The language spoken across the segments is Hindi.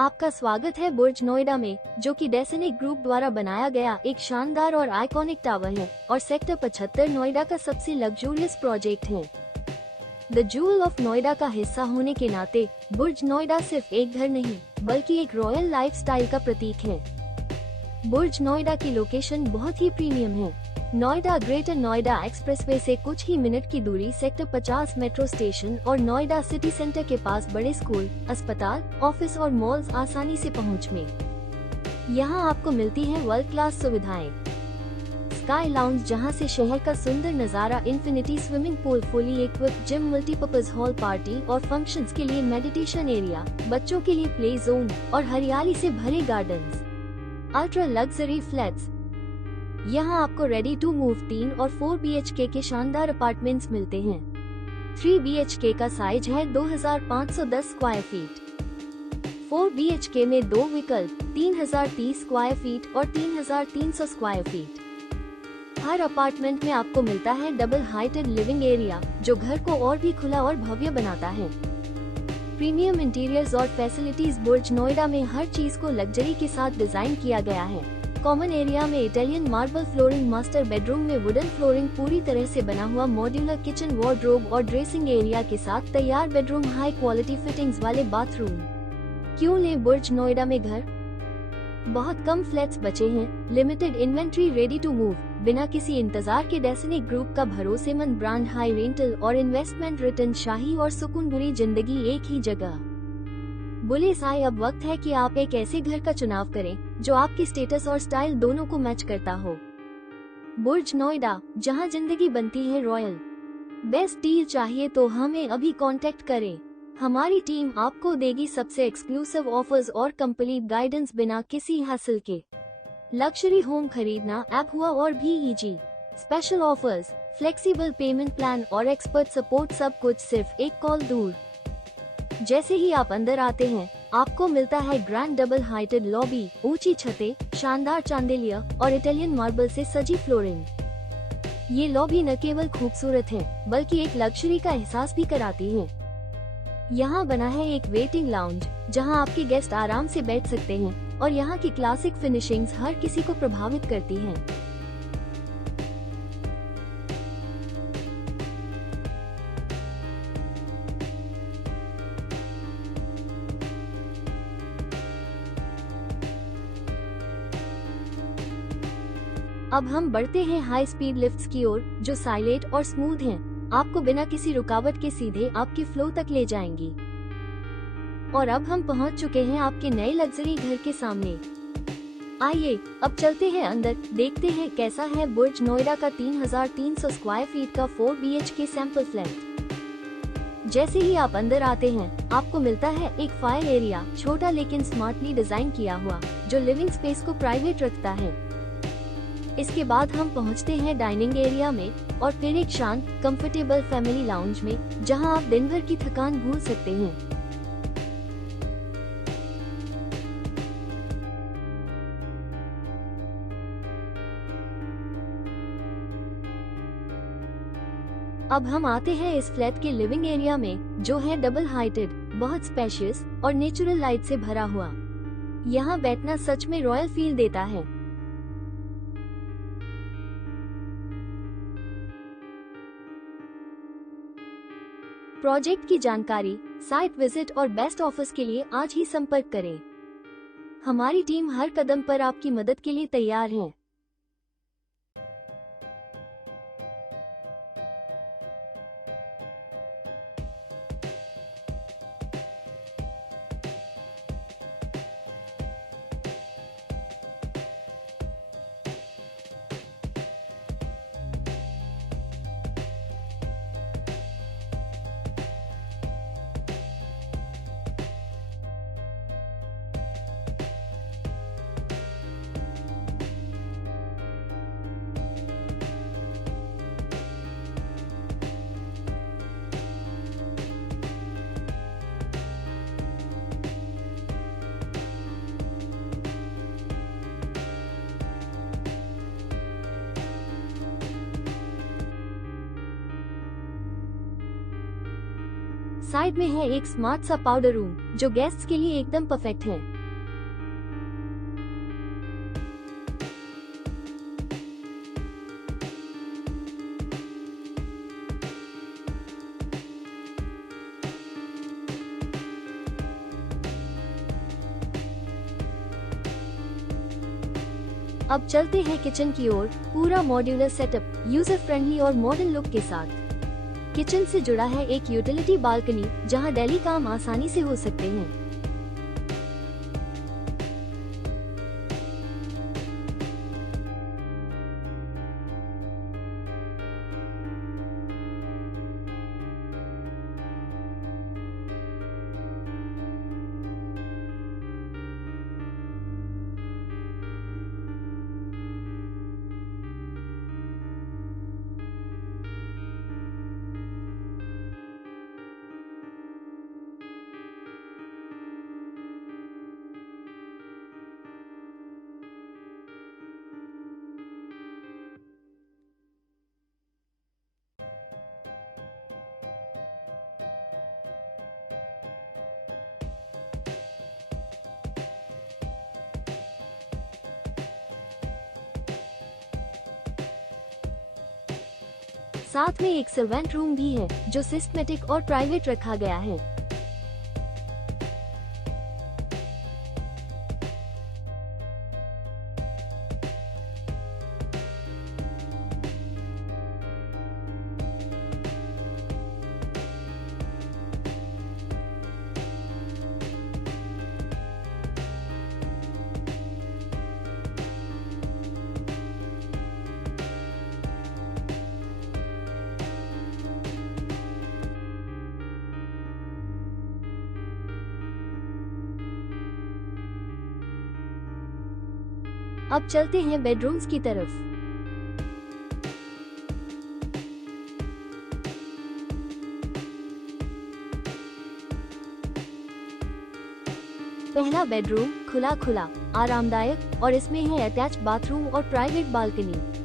आपका स्वागत है बुर्ज नोएडा में, जो कि डेसेनिक ग्रुप द्वारा बनाया गया एक शानदार और आइकॉनिक टावर है और सेक्टर 75 नोएडा का सबसे लग्जूरियस प्रोजेक्ट है। द जूल ऑफ नोएडा का हिस्सा होने के नाते बुर्ज नोएडा सिर्फ एक घर नहीं, बल्कि एक रॉयल लाइफस्टाइल का प्रतीक है। बुर्ज नोएडा की लोकेशन बहुत ही प्रीमियम है। नोएडा ग्रेटर नोएडा एक्सप्रेसवे से कुछ ही मिनट की दूरी, सेक्टर 50 मेट्रो स्टेशन और नोएडा सिटी सेंटर के पास बड़े स्कूल, अस्पताल, ऑफिस और मॉल्स आसानी से पहुंच में। यहां आपको मिलती हैं वर्ल्ड क्लास सुविधाएं। स्काई लाउंज, जहां से शहर का सुंदर नजारा, infinity swimming pool, fully equipped gym, multipurpose hall, party और फंक्शंस के लिए मेडिटेशन एरिया, बच्चों के लिए प्ले जोन और हरियाली से भरे गार्डन्स। अल्ट्रा लग्जरी फ्लैट्स, यहाँ आपको रेडी टू मूव 3 और 4 BHK के शानदार अपार्टमेंट्स मिलते हैं। 3 BHK का साइज है 2510 स्क्वायर फीट। 4 BHK में 2 विकल्प 3030 स्क्वायर फीट और 3300 स्क्वायर फीट। हर अपार्टमेंट में आपको मिलता है डबल हाइटेड लिविंग एरिया, जो घर को और भी खुला और भव्य बनाता है। प्रीमियम इंटीरियर्स और फैसिलिटीज, बुर्ज नोएडा में हर चीज को लग्जरी के साथ डिजाइन किया गया है। कॉमन एरिया में Italian marble flooring, master bedroom में वुडन फ्लोरिंग, पूरी तरह से बना हुआ मॉड्यूलर किचन, वार्डरोब और ड्रेसिंग एरिया के साथ तैयार बेडरूम, हाई क्वालिटी फिटिंग्स वाले बाथरूम। क्यों लें बुर्ज नोएडा में घर? बहुत कम फ्लैट्स बचे हैं, limited inventory, ready to move. बिना किसी इंतजार के डेसेनिक ग्रुप का भरोसेमंद ब्रांड, हाई रेंटल और इन्वेस्टमेंट रिटर्न, शाही और सुकून भरी जिंदगी एक ही जगह। बुलिस आए, अब वक्त है कि आप एक ऐसे घर का चुनाव करें जो आपकी स्टेटस और स्टाइल दोनों को मैच करता हो। बुर्ज नोएडा, जहां जिंदगी बनती है रॉयल। बेस्ट डील चाहिए तो हमें अभी कांटेक्ट करें। हमारी टीम आपको देगी सबसे एक्सक्लूसिव ऑफर्स और कंप्लीट गाइडेंस बिना किसी हासिल के। लग्जरी होम खरीदना ऐप हुआ और भी easy. Special offers, flexible pavement plan और एक्सपर्ट सपोर्ट, सब कुछ सिर्फ एक कॉल दूर। जैसे ही आप अंदर आते हैं, आपको मिलता है ग्रैंड डबल हाइटेड लॉबी, ऊंची छतें, शानदार चांदेलिया और इटालियन मार्बल से सजी फ्लोरिंग। ये लॉबी न केवल खूबसूरत है, बल्कि एक लग्जरी का एहसास भी कराती है। यहाँ बना है एक वेटिंग लाउंज, जहाँ आपके गेस्ट आराम से बैठ सकते हैं और यहाँ की क्लासिक फिनिशिंग्स हर किसी को प्रभावित करती हैं। अब हम बढ़ते हैं हाई स्पीड लिफ्ट्स की ओर, जो साइलेंट और स्मूथ हैं। आपको बिना किसी रुकावट के सीधे आपके फ्लो तक ले जाएंगी। और अब हम पहुंच चुके हैं आपके नए लग्जरी घर के सामने। आइए अब चलते हैं अंदर, देखते हैं कैसा है बुर्ज नोएडा का 3300 स्क्वायर फीट का 4 BHK सैंपल फ्लैट। जैसे ही आप अंदर आते हैं, आपको मिलता है एक फायर एरिया, छोटा लेकिन स्मार्टली डिजाइन किया हुआ, जो लिविंग स्पेस को प्राइवेट रखता है। इसके बाद हम पहुंचते हैं डाइनिंग एरिया में और फिर एक शांत, कंफर्टेबल फैमिली लाउंज में, जहां आप दिन भर की थकान भूल सकते हैं। अब हम आते हैं इस फ्लैट के लिविंग एरिया में, जो है डबल हाइटेड, बहुत स्पेशियस और नेचुरल लाइट से भरा हुआ। यहाँ बैठना सच में रॉयल फील देता है। प्रोजेक्ट की जानकारी, साइट विजिट और बेस्ट ऑफर्स के लिए आज ही संपर्क करें। हमारी टीम हर कदम पर आपकी मदद के लिए तैयार है। साइड में है एक स्मार्ट सा पाउडर रूम जो गेस्ट्स के लिए एकदम परफेक्ट है। अब चलते हैं किचन की ओर। पूरा मॉड्यूलर सेटअप यूजर फ्रेंडली और मॉडर्न लुक के साथ। किचन से जुड़ा है एक यूटिलिटी बालकनी जहां डेली काम आसानी से हो सकते हैं। साथ में एक सर्वेंट रूम भी है जो सिस्टमेटिक और प्राइवेट रखा गया है। अब चलते हैं बेडरूम्स की तरफ। पहला बेडरूम खुला आरामदायक और इसमें है अटैच बाथरूम और प्राइवेट बालकनी।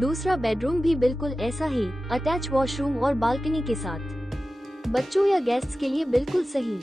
दूसरा बेडरूम भी बिल्कुल ऐसा ही, अटैच वॉशरूम और बालकनी के साथ। बच्चों या गेस्ट्स के लिए बिल्कुल सही।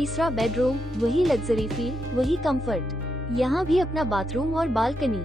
तीसरा बेडरूम, वही लग्जरी फील, वही कंफर्ट। यहाँ भी अपना बाथरूम और बालकनी।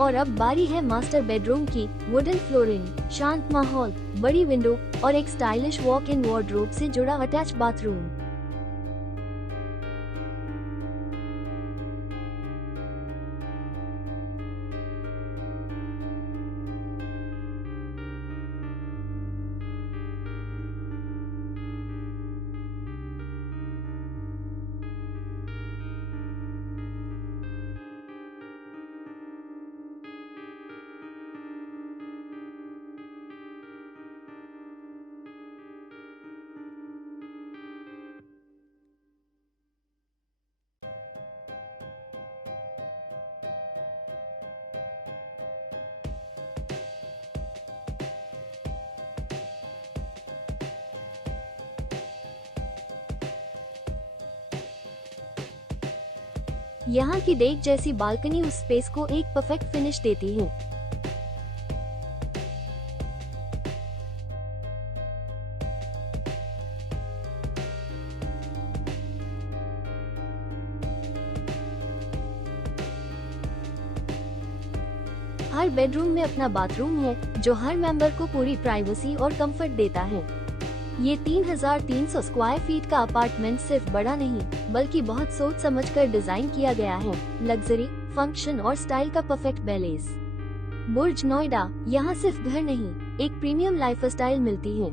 और अब बारी है मास्टर बेडरूम की। वुडन फ्लोरिंग, शांत माहौल, बड़ी विंडो और एक स्टाइलिश वॉक इन वार्डरोब से जुड़ा अटैच बाथरूम। यहाँ की डेक जैसी बालकनी उस स्पेस को एक परफेक्ट फिनिश देती है। हर बेडरूम में अपना बाथरूम है जो हर मेंबर को पूरी प्राइवेसी और कंफर्ट देता है। ये 3300 स्क्वायर फीट का अपार्टमेंट सिर्फ बड़ा नहीं बल्कि बहुत सोच समझकर डिजाइन किया गया है। लग्जरी, फंक्शन और स्टाइल का परफेक्ट बैलेंस। बुर्ज नोएडा, यहाँ सिर्फ घर नहीं, एक प्रीमियम लाइफस्टाइल मिलती है।